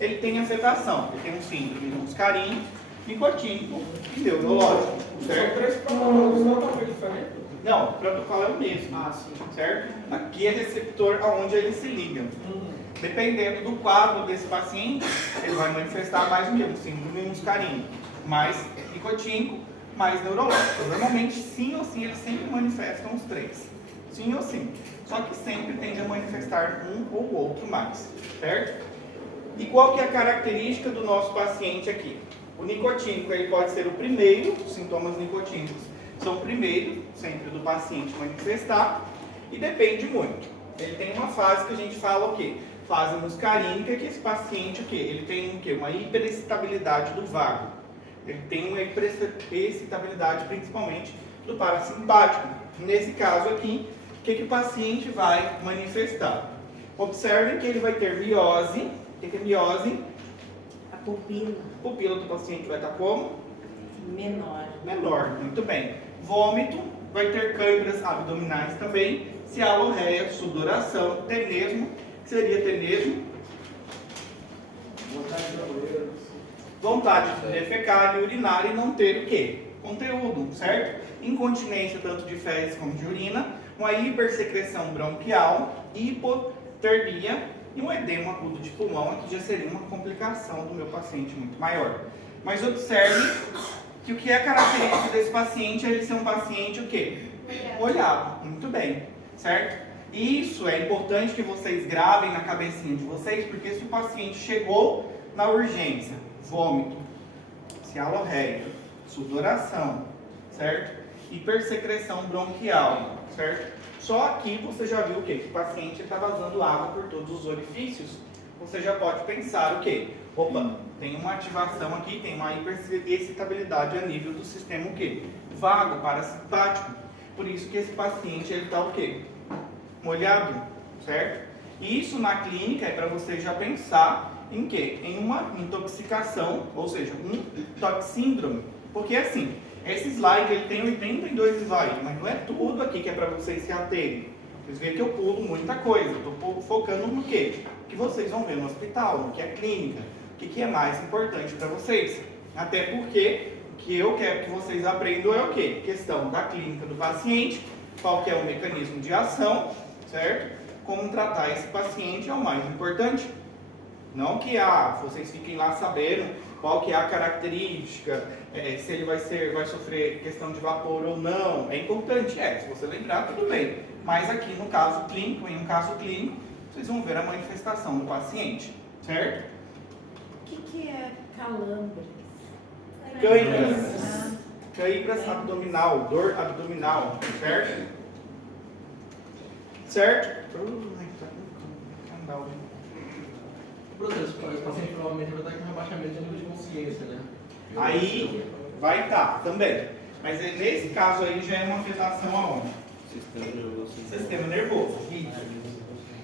ele tem afetação. Ele tem um síndrome muscarínico, nicotínico e neurológico, certo? São 3 protocolos totalmente diferentes? Não, o protocolo é o mesmo, Sim. certo? Aqui é receptor aonde ele se liga. Dependendo do quadro desse paciente, ele vai manifestar mais o que? Um síndrome muscarínico, mais nicotínico, mais neurológico. Normalmente, sim ou sim, eles sempre manifestam os 3. Sim ou sim. Só que sempre tende a manifestar um ou outro mais, certo? E qual que é a característica do nosso paciente aqui? O nicotínico, ele pode ser o primeiro, os sintomas nicotínicos são o primeiro, sempre do paciente manifestar, e depende muito. Ele tem uma fase que a gente fala o quê? Fase muscarínica, que esse paciente, o quê? Ele tem o quê? Uma hiperexcitabilidade do vago. Ele tem uma hiperexcitabilidade principalmente do parasimpático. Nesse caso aqui, o que o paciente vai manifestar? Observem que ele vai ter miose. O que é miose? A pupila. A pupila do paciente vai estar como? Menor. Menor, muito bem. Vômito, vai ter câimbras abdominais também, cialorreia, sudoração, tenesmo, que seria tenesmo? Vontade de defecar e urinar e não ter o quê? Conteúdo, certo? Incontinência tanto de fezes como de urina, uma hipersecreção bronquial, hipotermia e um edema agudo de pulmão, aqui já seria uma complicação do meu paciente muito maior. Mas observe que o que é característico desse paciente é ele ser um paciente o quê? Molhado. Muito bem, certo? Isso é importante que vocês gravem na cabecinha de vocês, porque se o paciente chegou na urgência, vômito, cialorreia, sudoração, certo? Hipersecreção bronquial, certo? Só aqui você já viu o quê? Que o paciente está vazando água por todos os orifícios. Você já pode pensar o quê? Opa, tem uma ativação aqui, tem uma hiperexcitabilidade a nível do sistema o quê? Vago, parasimpático. Por isso que esse paciente ele está o quê? Molhado, certo? E isso na clínica é para você já pensar em quê? Em uma intoxicação, ou seja, um toxíndrome. Porque assim, esse slide ele tem 82 slides, mas não é tudo aqui que é para vocês se aterem. Vocês veem que eu pulo muita coisa, estou focando no quê? Que vocês vão ver no hospital, no que é clínica, o que é mais importante para vocês. Até porque o que eu quero que vocês aprendam é o quê? Questão da clínica do paciente, qual que é o mecanismo de ação, certo? Como tratar esse paciente é o mais importante. Não que vocês fiquem lá sabendo qual que é a característica, se ele vai sofrer questão de vapor ou não. É importante, se você lembrar, tudo bem. Mas aqui no caso clínico, em um caso clínico, vocês vão ver a manifestação do paciente, certo? O que é calambres? Câimbras. Câimbras abdominal, dor abdominal, certo? Certo? Professor, esse paciente provavelmente vai estar com rebaixamento de nível de consciência, né? Aí vai estar também. Mas nesse caso aí já é uma afetação aonde? Sistema nervoso.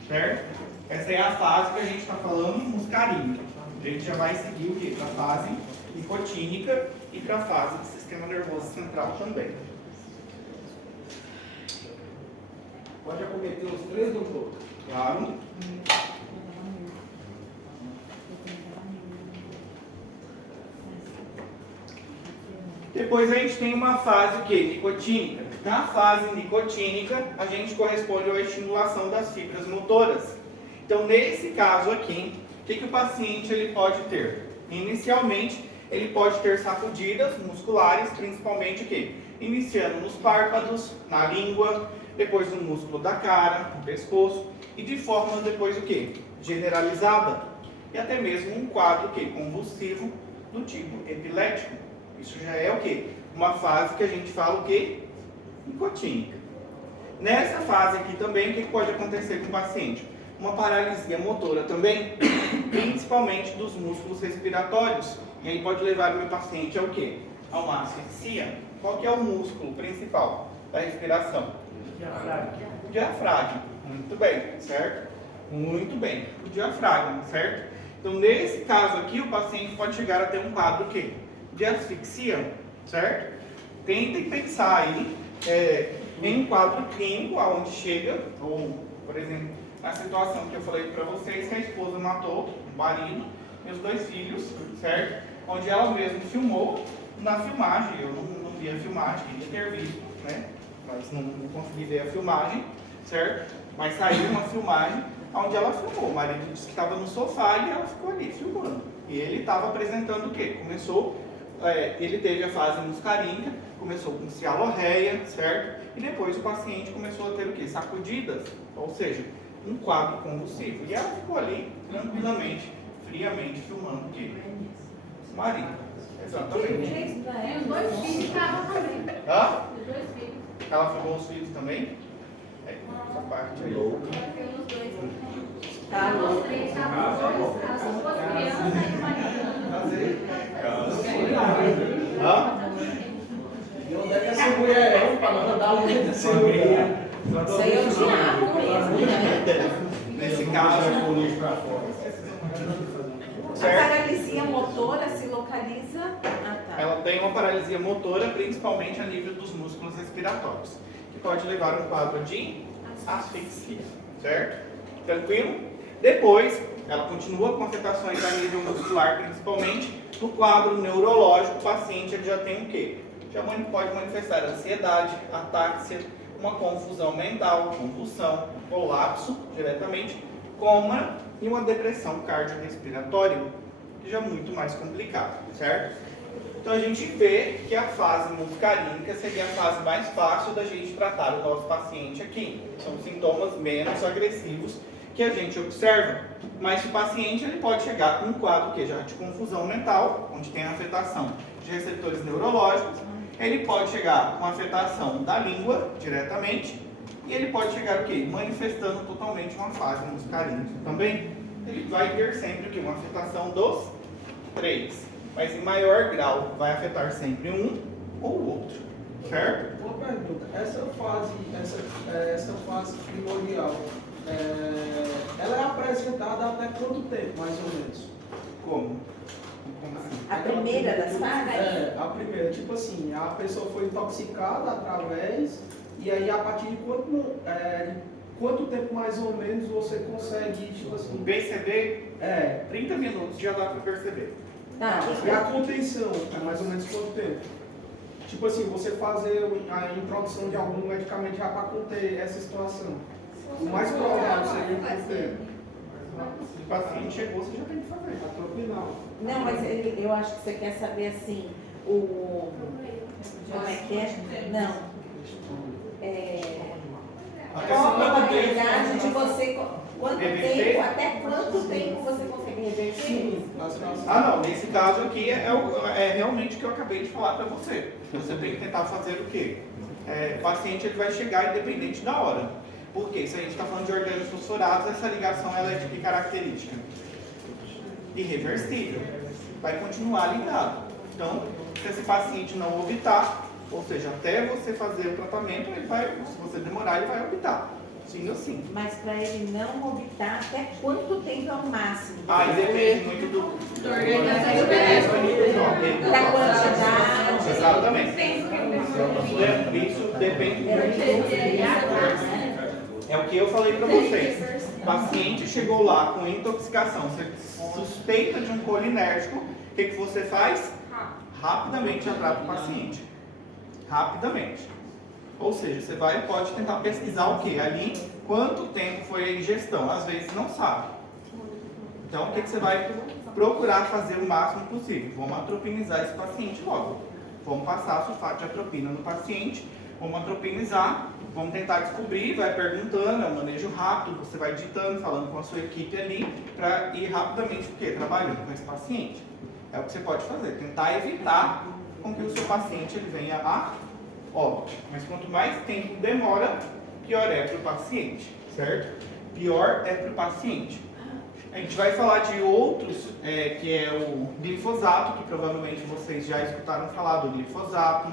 Certo? Essa é a fase que a gente está falando muscarínica. A gente já vai seguir o quê? Para a fase nicotínica e para a fase do sistema nervoso central também. Pode acometer os 3, doutor? Claro. Depois a gente tem uma fase o quê? Nicotínica. Na fase nicotínica, a gente corresponde à estimulação das fibras motoras. Então, nesse caso aqui, o que o paciente ele pode ter? Inicialmente, ele pode ter sacudidas musculares, principalmente o quê? Iniciando nos párpados, na língua, depois no músculo da cara, no pescoço, e de forma depois o quê? Generalizada. E até mesmo um quadro o quê? Convulsivo do tipo epilético. Isso já é o quê? Uma fase que a gente fala o quê? Nicotínica. Nessa fase aqui também, o que pode acontecer com o paciente? Uma paralisia motora também, principalmente dos músculos respiratórios. E aí pode levar o meu paciente ao quê? A uma asfixia. Qual que é o músculo principal da respiração? O diafragma. Muito bem, certo? Muito bem. O diafragma, certo? Então, nesse caso aqui, o paciente pode chegar a ter um quadro o quê? De asfixia, certo? Tentem pensar aí em um quadro clínico aonde chega, ou, por exemplo, a situação que eu falei para vocês, que a esposa matou o marido meus 2 filhos, certo? Onde ela mesma filmou na filmagem, eu não vi a filmagem, queria ter visto, né? Mas não consegui ver a filmagem, certo? Mas saiu uma filmagem onde ela filmou. O marido disse que estava no sofá e ela ficou ali filmando. E ele estava apresentando o quê? Ele teve a fase muscarínica, começou com cialorreia, certo? E depois o paciente começou a ter o quê? Sacudidas, ou seja, um quadro convulsivo. E ela ficou ali, tranquilamente, friamente, filmando o quê? O marido. Exatamente. E os 2 filhos estavam também. Hã? Os 2 filhos. Ela filmou os filhos também? Essa parte aí. Os 2. Tá Os louco. 3 estavam os 2. As 2 crianças e o marido. Hã? E onde é que essa mulher é? Para não dar um desse mulher. Isso aí é o diabo mesmo, né? Nesse caso, A certo? paralisia motora se localiza. Ah, tá. Ela tem uma paralisia motora, principalmente a nível dos músculos respiratórios, que pode levar a um quadro de asfixia, certo? Tranquilo? Depois, ela continua com afetações a nível muscular, principalmente no quadro neurológico. O paciente ele já tem o quê? Já pode manifestar ansiedade, atáxia, uma confusão mental, convulsão, colapso diretamente, coma e uma depressão cardiorrespiratória, que já é muito mais complicado, certo? Então a gente vê que a fase muscarínica seria a fase mais fácil da gente tratar o nosso paciente aqui. São sintomas menos agressivos que a gente observa, mas o paciente ele pode chegar com um quadro que já de confusão mental, onde tem a afetação de receptores neurológicos, ele pode chegar com afetação da língua diretamente e ele pode chegar o quê? Manifestando totalmente uma fase muscarínica também. Ele vai ter sempre o quê? Uma afetação dos 3, mas em maior grau vai afetar sempre um ou outro, certo? Uma pergunta, essa fase primordial, ela é apresentada até quanto tempo, mais ou menos? Como? Como assim? A primeira das fases? A primeira, tipo assim, a pessoa foi intoxicada através, e aí a partir de quanto tempo mais ou menos você consegue, tipo assim... Perceber? 30 minutos já dá para perceber. Tá. E a contenção, é mais ou menos quanto tempo? Tipo assim, você fazer a introdução de algum medicamento já para conter essa situação. O mais provável seria quanto tempo? O paciente chegou, você já tem que fazer. Não, mas eu acho que você quer saber assim, como é que é? Não. Até Qual a segunda vez, probabilidade de você, reverter? tempo, até quanto tempo você consegue reverter? Ah, não, nesse caso aqui é realmente o que eu acabei de falar para você. Você tem que tentar fazer o quê? O paciente ele vai chegar independente da hora. Por quê? Se a gente está falando de orgânios fosforados, essa ligação ela é de que característica? Irreversível. Vai continuar ligado. Então, se esse paciente não optar, ou seja, até você fazer o tratamento, ele vai, se você demorar, ele vai optar. Sim ou sim. Mas para ele não optar, até quanto tempo é o máximo? Aí depende muito do Da quantidade. Exatamente. Isso depende muito. É o que eu falei para vocês. O paciente chegou lá com intoxicação, você suspeita de um colinérgico, o que você faz? Rapidamente já trata o paciente. Rapidamente. Ou seja, você pode tentar pesquisar o que? Ali, quanto tempo foi a ingestão. Às vezes não sabe. Então, o que você vai procurar fazer o máximo possível? Vamos atropinizar esse paciente logo. Vamos passar sulfato de atropina no paciente, vamos atropinizar, vamos tentar descobrir, vai perguntando, é um manejo rápido, você vai digitando, falando com a sua equipe ali, para ir rapidamente o quê? Trabalhando com esse paciente. É o que você pode fazer, tentar evitar com que o seu paciente ele venha a óbito. Mas quanto mais tempo demora, pior é para o paciente, certo? Pior é para o paciente. A gente vai falar de outros, que é o glifosato, que provavelmente vocês já escutaram falar do glifosato,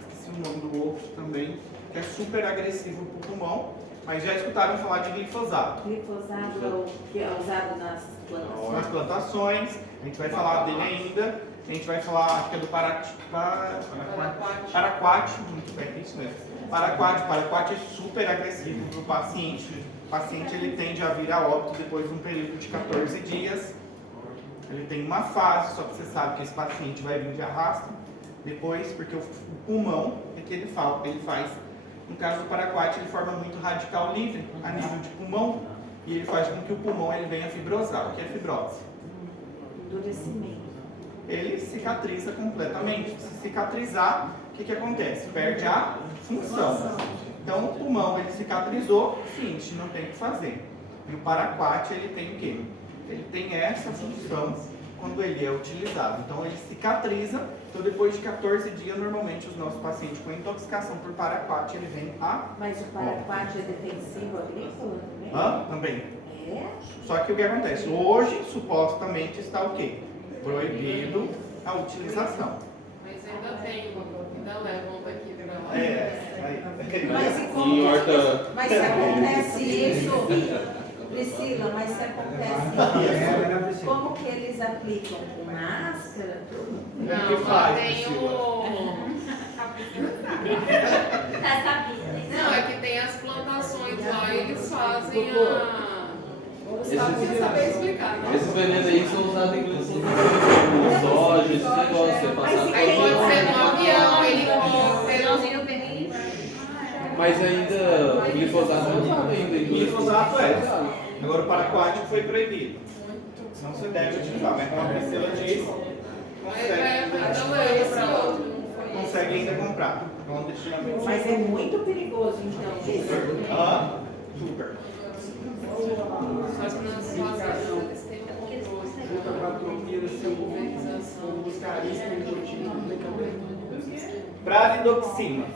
esqueci o nome do outro também, que é super agressivo para o pulmão, mas já escutaram falar de glifosato. Glifosato é o que é usado nas plantações. Nas plantações, a gente vai falar dele ainda, a gente vai falar, acho que é do paraquat, muito bem, isso mesmo. Paraquat é super agressivo para o paciente, O paciente ele tende a vir a óbito depois de um período de 14 dias. Ele tem uma fase, só que você sabe que esse paciente vai vir de arrasto depois, porque o pulmão é que ele faz. No caso do paraquat, ele forma muito radical livre a nível de pulmão e ele faz com que o pulmão ele venha fibrosar. O que é fibrose? Endurecimento. Ele cicatriza completamente. Se cicatrizar, o que acontece? Perde a função. Então o pulmão ele cicatrizou, fim, não tem o que fazer. E o paraquat ele tem o quê? Ele tem essa função quando ele é utilizado. Então ele cicatriza. Então depois de 14 dias, normalmente os nossos pacientes com intoxicação por paraquat, ele vem a... Mas o paraquat é defensivo agrícola também? Também. É? Só que o que acontece? Hoje, supostamente, está o quê? Proibido a utilização. Mas ainda tem, ainda levam daqui pra lá. Mas, mas se acontece isso, Priscila, mas se acontece isso, como que eles aplicam? Com máscara? Não, que faz, tem Não, é que tem as plantações lá e eles fazem a... Gustavo quer saber explicar, não? Esses venenos aí são usados inclusive no soja, esses negócios, você passar. Aí pode ser no avião, helicóptero. Mas ainda o glifosato não está ainda. O glifosato é. Agora o paraquático foi proibido. Não se deve utilizar, mas como a Priscila disse, consegue ainda comprar. Então, deixa eu... Mas é muito perigoso, então, isso. Super. Só que nas fazendas eles têm um controle. Junta com a atropia, assim, buscar isso, Pralidoxima.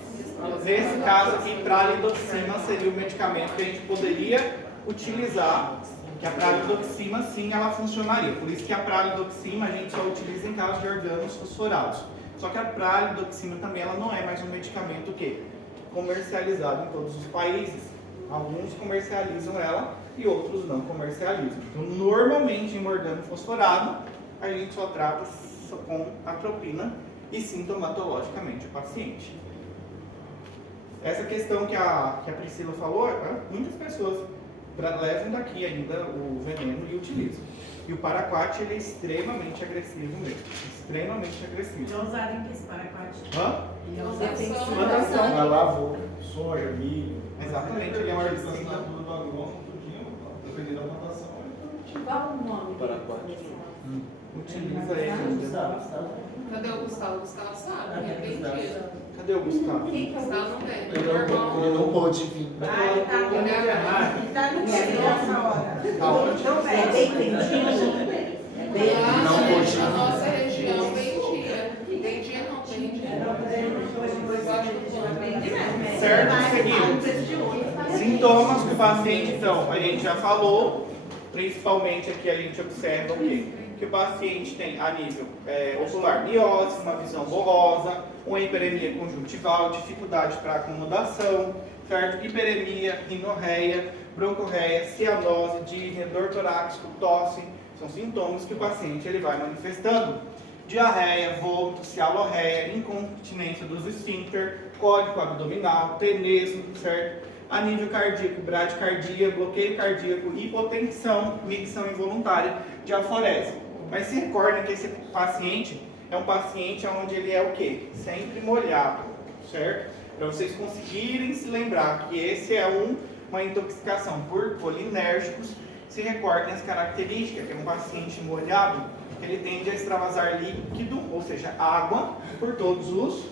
Nesse caso aqui, pralidoxima seria o medicamento que a gente poderia utilizar, que a pralidoxima sim, ela funcionaria. Por isso que a pralidoxima a gente só utiliza em caso de organos fosforados. Só que a pralidoxima também ela não é mais um medicamento que comercializado em todos os países. Alguns comercializam ela e outros não comercializam. Então, normalmente em um organo fosforado, a gente só trata com atropina e sintomatologicamente o paciente. Essa questão que a Priscila falou, muitas pessoas levam daqui ainda o veneno e utilizam. E o paraquat ele é extremamente agressivo mesmo. Extremamente agressivo. Já usaram em que esse paraquat? Plantação. Na lavoura, soja, milho. Exatamente, ele é um herbicida. Qual o nome? Paraquat. Utiliza ele. Cadê o Gustavo? O Gustavo sabe, arrependido. Cadê o Gustavo? Quem que é o Gustavo não tem. Ele não pode vir. Ele tá no Chile nessa hora. Não É vem. bem vendido? É bem A nossa região vendia. Vendia não, vendia. Certo, seguido. Sintomas que o paciente, então, a gente já falou, principalmente aqui a gente observa o quê? Que o paciente tem a nível ocular miose, uma visão borrosa, uma hiperemia conjuntival, dificuldade para acomodação, certo? Hiperemia, rinorreia, broncorreia, cianose, dísnea, dor torácica, tosse, são sintomas que o paciente ele vai manifestando. Diarreia, vômito, cialorreia, incontinência dos esfíncter, cólico abdominal, tenesmo, certo? A nível cardíaco, bradicardia, bloqueio cardíaco, hipotensão, micção involuntária, diaforese. Mas se recordem que esse paciente é um paciente onde ele é o quê? Sempre molhado, certo? Para vocês conseguirem se lembrar que esse é uma intoxicação por colinérgicos, se recordem as características, que é um paciente molhado, ele tende a extravasar líquido, ou seja, água, por todos os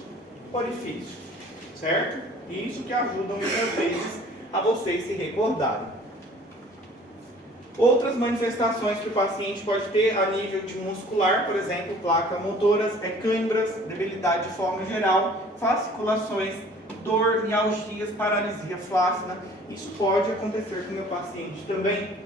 orifícios, certo? Isso que ajuda muitas vezes a vocês se recordarem. Outras manifestações que o paciente pode ter a nível de muscular, por exemplo, placa motoras, câimbras, debilidade de forma geral, fasciculações, dor, mialgias, paralisia flácida. Isso pode acontecer com o meu paciente também.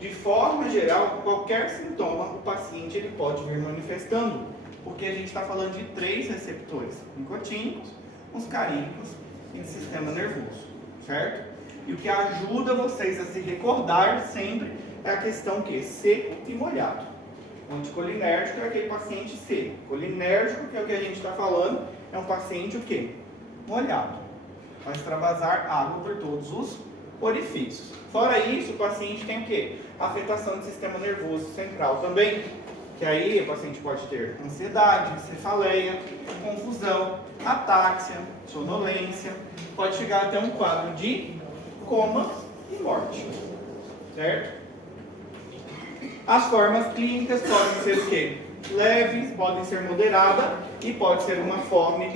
De forma geral, qualquer sintoma, o paciente ele pode vir manifestando, porque a gente está falando de 3 receptores, nicotínicos, muscarínicos e do sistema nervoso, certo? E o que ajuda vocês a se recordar sempre é a questão que seco e molhado. O anticolinérgico é aquele paciente seco. Colinérgico, que é o que a gente está falando, é um paciente o quê? Molhado. Vai extravasar água por todos os orifícios. Fora isso, o paciente tem o quê? Afetação do sistema nervoso central também, que aí o paciente pode ter ansiedade, cefaleia, confusão, atáxia, sonolência, pode chegar até um quadro de coma e morte, certo? As formas clínicas podem ser o quê? Leves, podem ser moderada e pode ser uma forma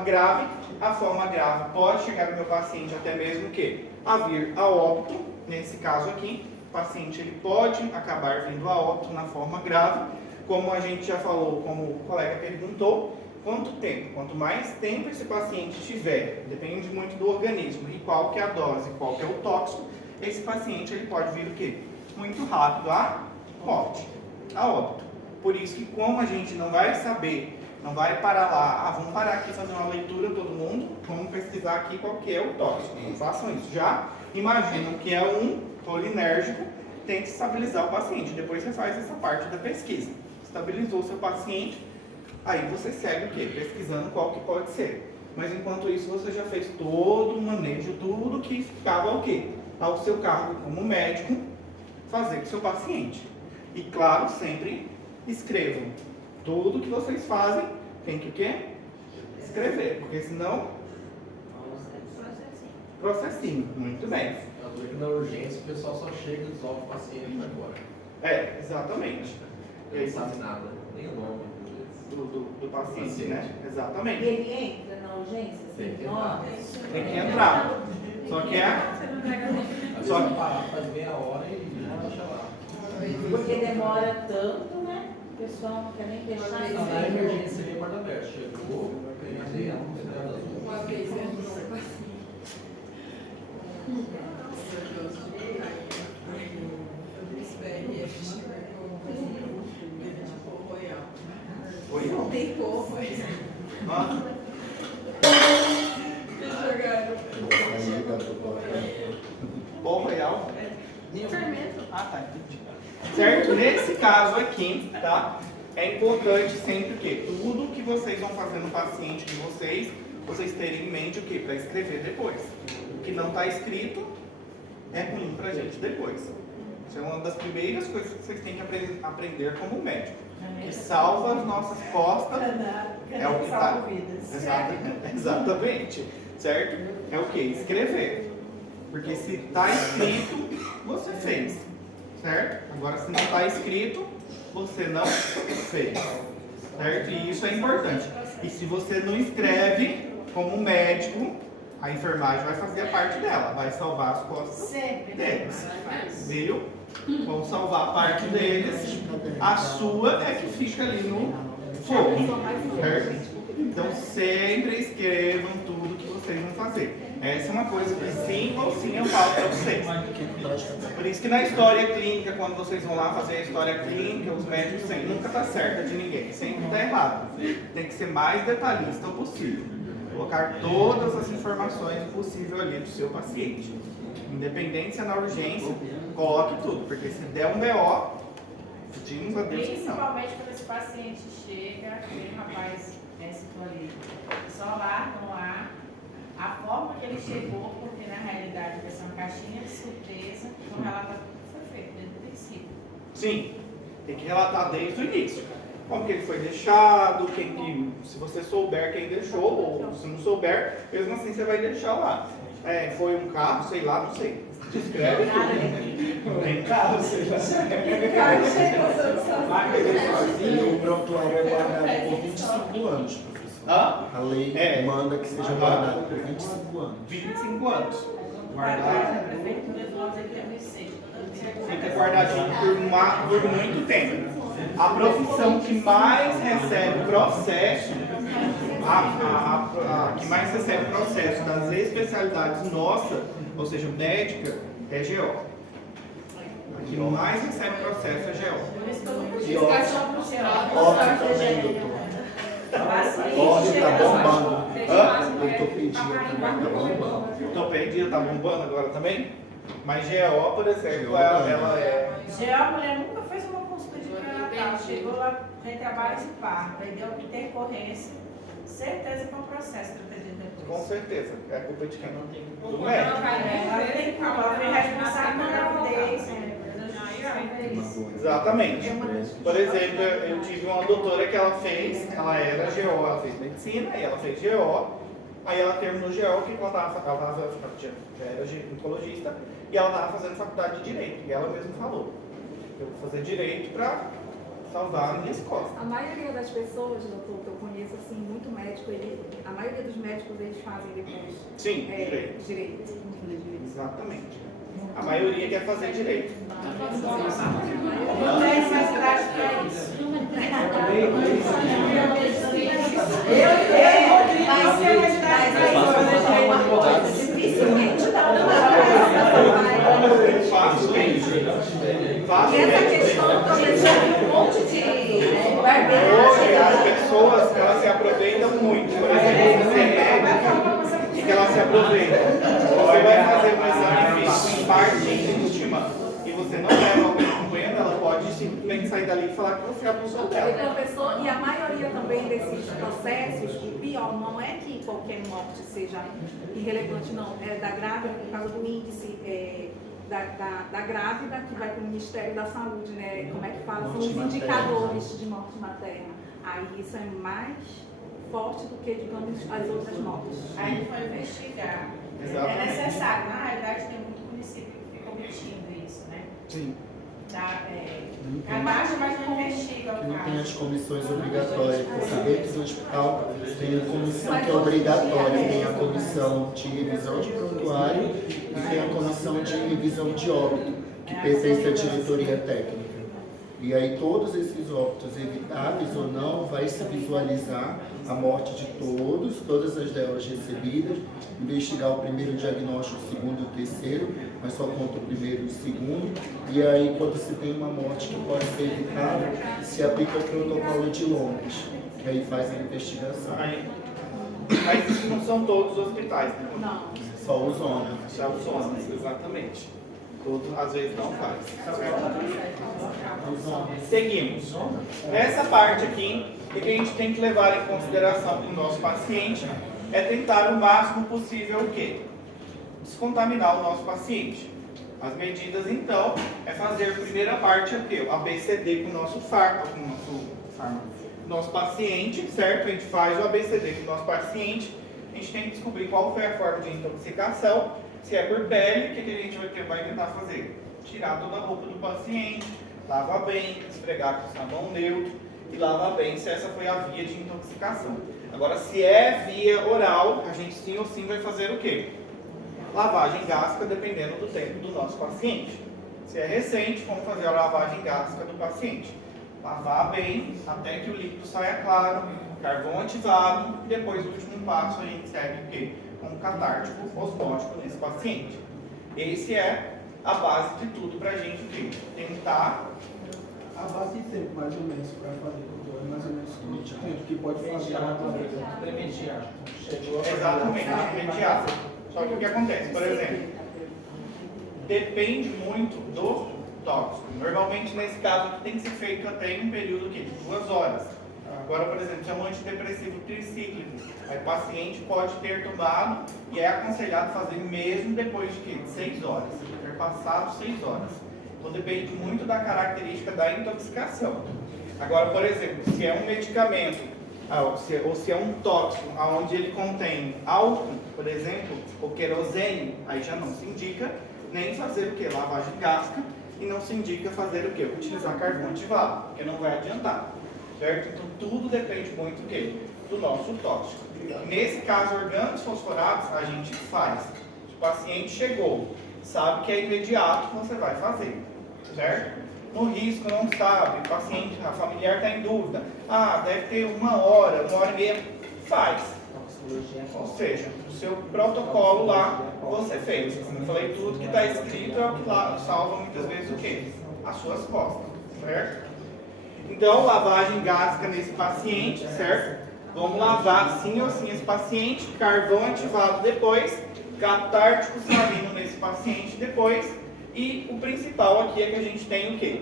grave. A forma grave pode chegar no meu paciente até mesmo que a vir a óbito. Nesse caso aqui, o paciente ele pode acabar vindo a óbito na forma grave. Como a gente já falou, como o colega perguntou, quanto tempo? Quanto mais tempo esse paciente tiver, depende muito do organismo e qual que é a dose, qual que é o tóxico, esse paciente ele pode vir o quê? Muito rápido a morte, a óbito. Por isso que como a gente não vai saber, não vai parar lá, vamos parar aqui fazer uma leitura todo mundo, vamos pesquisar aqui qual que é o tóxico. Não façam isso. Já imaginam que é um colinérgico, tem que estabilizar o paciente. Depois você faz essa parte da pesquisa. Estabilizou o seu paciente, aí você segue o quê? Pesquisando qual que pode ser. Mas enquanto isso você já fez todo o manejo, tudo que ficava o quê? Ao seu cargo como médico, fazer com o seu paciente. E claro, sempre escrevam. Tudo que vocês fazem tem que o quê? Escrever, porque senão... Processinho. Muito bem. Na urgência o pessoal só chega e resolve o paciente e vai embora. É, exatamente. Ele não sabe nada, nem o nome Do paciente, né? E Exatamente. ele entra na urgência? Tem que Nossa. Tem que entrar. Só que Só que parar faz meia hora e deixa lá. Porque demora tanto, né? O pessoal não quer nem deixar. Na emergência ali, a porta aberta. Chegou, tem dentro, Uma vez Oi? não tem como. Ah, Bom Royal. Fermento. Ah, tá, entendi. Certo? Nesse caso aqui, tá? É importante sempre o quê? Tudo que vocês vão fazer no paciente de vocês terem em mente o quê? Para escrever depois. O que não está escrito é ruim pra gente depois. Isso é uma das primeiras coisas que vocês têm que aprender como médico. Que salva as nossas costas. É o que está. Exatamente. Certo? É o que? Escrever. Porque se está escrito, você fez. Certo? Agora, se não está escrito, você não fez. Certo? E isso é importante. E se você não escreve, como médico, a enfermagem vai fazer a parte dela. Vai salvar as costas deles. Viu? Vão salvar a parte deles. A sua é que fica ali no fogo. Certo? Então, sempre escrevam tudo que vocês vão fazer. Essa é uma coisa que sim ou sim eu falo para vocês. Por isso que na história clínica, quando vocês vão lá fazer a história clínica, os médicos nunca está certa de ninguém, sempre está errado. Tem que ser mais detalhista o possível. Colocar todas as informações possível ali do seu paciente. Independente se é na urgência, coloque tudo, porque se der um BO, pedimos a Deus que não. Principalmente quando esse paciente chega, aquele rapaz citou ali, só lá, não há. A forma que ele chegou, porque na realidade vai ser uma caixinha de surpresa, então relata tudo que foi feito desde o princípio. Sim, tem que relatar desde o início. Como que ele foi deixado, se você souber quem deixou, ou se não souber, mesmo assim você vai deixar lá. Foi um carro, sei lá, não sei. Descreve tudo. Tem carro, sei lá. O prontuário é guardado por 25 anos, professor. A lei manda que seja guardado por 25 anos. 25 anos. A Guardado. prefeitura falou que é recente. Fica guardadinho por muito tempo. A profissão que mais recebe processo, a que mais recebe processo das especialidades nossas, ou seja, médica, é GO. A que mais recebe processo é GO. E óbito também, doutor. Óbito tá bombando. Ortopedia também tá bombando. Ortopedia tá bombando agora também? Mas GO, por exemplo, ela é... A mulher nunca fez uma consulta de pré-natal, chegou lá, tem trabalho de parto, aí deu intercorrência, certeza que é um processo de Com certeza. É culpa de quem? Do Ela médico. vai responsável pela gravidez. Exatamente. Por exemplo, eu tive uma doutora que ela era GO, ela fez medicina, e ela fez GO, aí ela terminou GO, que já era ginecologista, e ela estava fazendo faculdade de Direito, e ela mesma falou, eu vou fazer Direito para salvar minhas costas. A maioria das pessoas, doutor, que eu conheço, assim, muito médico, a maioria dos médicos, eles fazem depois Sim, direito. Exatamente. A maioria quer fazer Direito. Não tem mais prática para isso. Dificilmente dá Fácil. E essa questão também já vi um monte de Hoje barbeiragem. as pessoas elas se aproveitam muito. Por exemplo, você é médico e que elas se aproveitam. Você vai fazer um exame físico em parte íntima e você não leva alguém acompanhando, ela pode simplesmente sair dali e falar que você abusou E dela. professor, e a maioria também desses processos, o pior não é que qualquer morte seja irrelevante, não. É da grávida, por causa do índice da grávida, que vai para o Ministério da Saúde, né? Como é que fala? São os indicadores de morte materna. Aí isso é mais forte do que, digamos, as outras mortes. A gente foi investigar. Exatamente. É necessário. Na realidade, tem muito município que fica omitindo isso, né? Sim. Cadastro, mas não investiga Que o não tem as caso. comissões obrigatórias, porque dentro do hospital tem a comissão que é obrigatória, tem a comissão de revisão de prontuário e tem a comissão de revisão de óbito, que pertence à diretoria técnica. E aí todos esses óbitos, evitáveis ou não, vai se visualizar a morte de todas as delas recebidas, investigar o primeiro diagnóstico, o segundo e o terceiro, mas só conta o primeiro e o segundo. E aí, quando se tem uma morte que pode ser evitada, se aplica o protocolo de Londres, que aí faz a investigação. Mas isso não são todos os hospitais, né? Não. Só os homens. Só os homens, exatamente. Todos, às vezes não faz. Os homens. Seguimos. Nessa parte aqui, o que a gente tem que levar em consideração para o nosso paciente é tentar o máximo possível o quê? Descontaminar o nosso paciente. As medidas, então, é fazer a primeira parte aqui, o ABCD com o nosso nosso paciente, certo? A gente faz o ABCD com o nosso paciente, a gente tem que descobrir qual foi a forma de intoxicação. Se é por pele, o que a gente vai tentar fazer? Tirar toda a roupa do paciente, lava bem, esfregar com sabão neutro e lava bem se essa foi a via de intoxicação. Agora, se é via oral, a gente sim ou sim vai fazer o quê? Lavagem gástrica, dependendo do tempo do nosso paciente. Se é recente, vamos fazer a lavagem gástrica do paciente. Lavar bem até que o líquido saia claro, carvão ativado, e depois, o último passo, a gente segue o quê? Um catártico osmótico nesse paciente. Esse é a base de tudo para a gente tentar. A base de tempo, mais ou menos, para fazer doutor, mais ou menos de tempo que pode fazer Exatamente, imediato. Só que o que acontece, por exemplo, depende muito do tóxico. Normalmente, nesse caso, tem que ser feito até em um período de 2 horas. Agora, por exemplo, se é um antidepressivo tricíclico, aí o paciente pode ter tomado e é aconselhado fazer mesmo depois de 6 horas, ter passado 6 horas. Então depende muito da característica da intoxicação. Agora, por exemplo, se é um medicamento ou se é um tóxico onde ele contém álcool, por exemplo, ou querosene, aí já não se indica nem fazer o que? Lavagem gástrica, e não se indica fazer o que? Utilizar carvão ativado, porque não vai adiantar. Certo? Então tudo depende muito do quê? Do nosso tóxico. Nesse caso, orgânicos fosforados, a gente faz. Se o paciente chegou, sabe que é imediato que você vai fazer. Certo? No risco, não sabe, o paciente, a familiar está em dúvida. Deve ter 1 hora, 1h30. Faz. Ou seja, o seu protocolo lá, você fez. Como eu falei, tudo que está escrito é o que lá salva muitas vezes o quê? As suas costas. Certo? Então, lavagem gástrica nesse paciente, certo? Vamos lavar sim ou sim esse paciente, carvão ativado depois, catártico salino nesse paciente depois, e o principal aqui é que a gente tem o quê?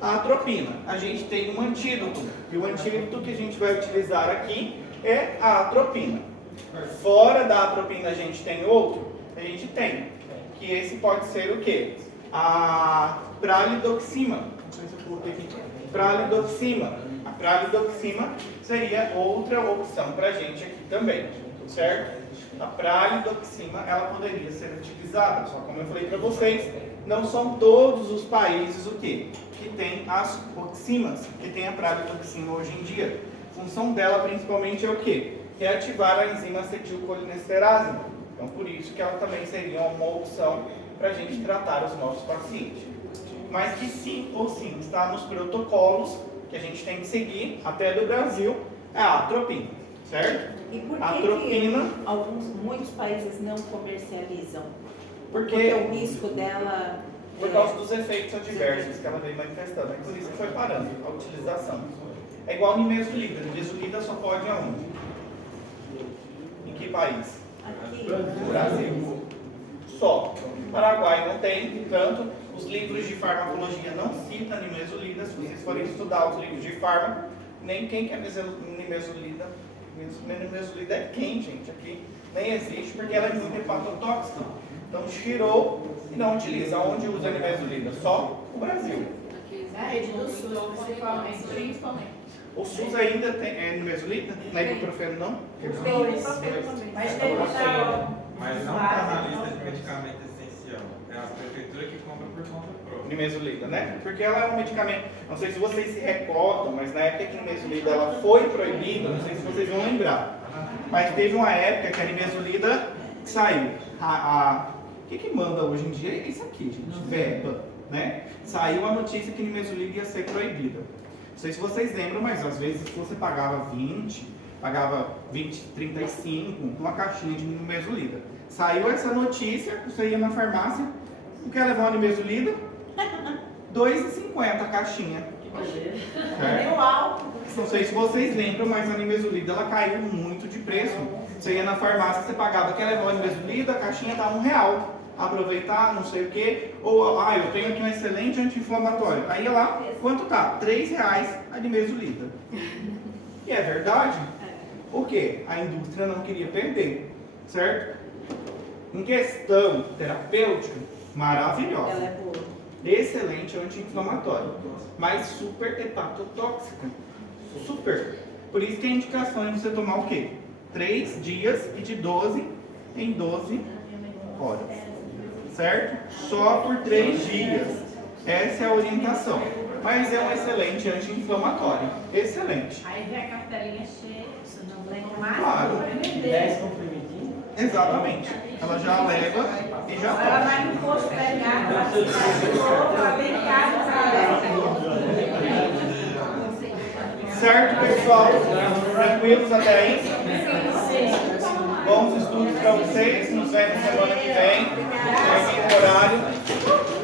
A atropina. A gente tem um antídoto, e o antídoto que a gente vai utilizar aqui é a atropina. Fora da atropina a gente tem outro? A gente tem. Que esse pode ser o quê? A pralidoxima. Não sei se eu coloquei aqui. Pralidoxima. A pralidoxima seria outra opção pra gente aqui também, certo? A pralidoxima, ela poderia ser utilizada, só como eu falei para vocês, não são todos os países o quê? Que tem as oximas, que tem a pralidoxima hoje em dia. A função dela principalmente é o quê? Reativar a enzima acetilcolinesterase. Então por isso que ela também seria uma opção para a gente tratar os nossos pacientes. Mas que sim ou sim está nos protocolos que a gente tem que seguir, até do Brasil, é a atropina, certo? E por que, atropina, muitos países não comercializam? porque o risco dela... por causa dos efeitos adversos que ela vem manifestando. É por isso que foi parando a utilização. É igual nimesulida. Nimesulida só pode aonde? Em que país? Aqui. No Brasil. Só. No Paraguai não tem, tanto os livros de farmacologia não citam nimesulida. Se vocês forem estudar os livros de fármaco, nem quem que é nimesulida. Nimesulida é quem, gente? Aqui nem existe, porque ela é muito hepatotóxica. Então tirou e não utiliza. Onde usa a nimesulida? Só o Brasil. Na rede do SUS, principalmente. O SUS ainda tem nimesulida? Não é ibuprofeno não? Mas tem Mas não está na lista de medicamento essencial. É a prefeitura que compra por conta própria. Nimesulida, né? Porque ela é um medicamento, não sei se vocês se recordam, mas na época que a nimesulida ela foi proibida, não sei se vocês vão lembrar, mas teve uma época que a nimesulida saiu. O que manda hoje em dia é isso aqui, gente, verba, né? Saiu a notícia que a nimesulida ia ser proibida. Não sei se vocês lembram, mas às vezes você pagava 20, 35, uma caixinha de nimesulida. Saiu essa notícia, você ia na farmácia, não quer levar uma nimesulida? R$2,50 a caixinha. Não sei se vocês lembram, mas a nimesulida ela caiu muito de preço. Você ia na farmácia, você pagava, quer levar uma nimesulida, a caixinha tá R$1. Aproveitar, não sei o que, ou eu tenho aqui um excelente anti-inflamatório. Aí lá, quanto tá? R$3 a nimesulida. E é verdade? Por quê? A indústria não queria perder, certo? Em questão terapêutica, maravilhosa. Ela é boa. Excelente anti-inflamatório, mas super hepatotóxica. Super. Por isso que a indicação é você tomar o quê? 3 dias e de 12 em 12 horas. Certo? Só por 3 dias. Essa é a orientação. Mas é um excelente anti-inflamatório. Excelente. Aí vem a cartelinha cheia, você não tem mais. Claro. 10 comprimitinhos. Exatamente. Ela já leva e já Ela toma. vai no posto pegar, ela vem em casa pra ela. Certo, pessoal? Tranquilos até aí? Bons estudos para vocês. Nos vemos semana que vem. Aqui no horário.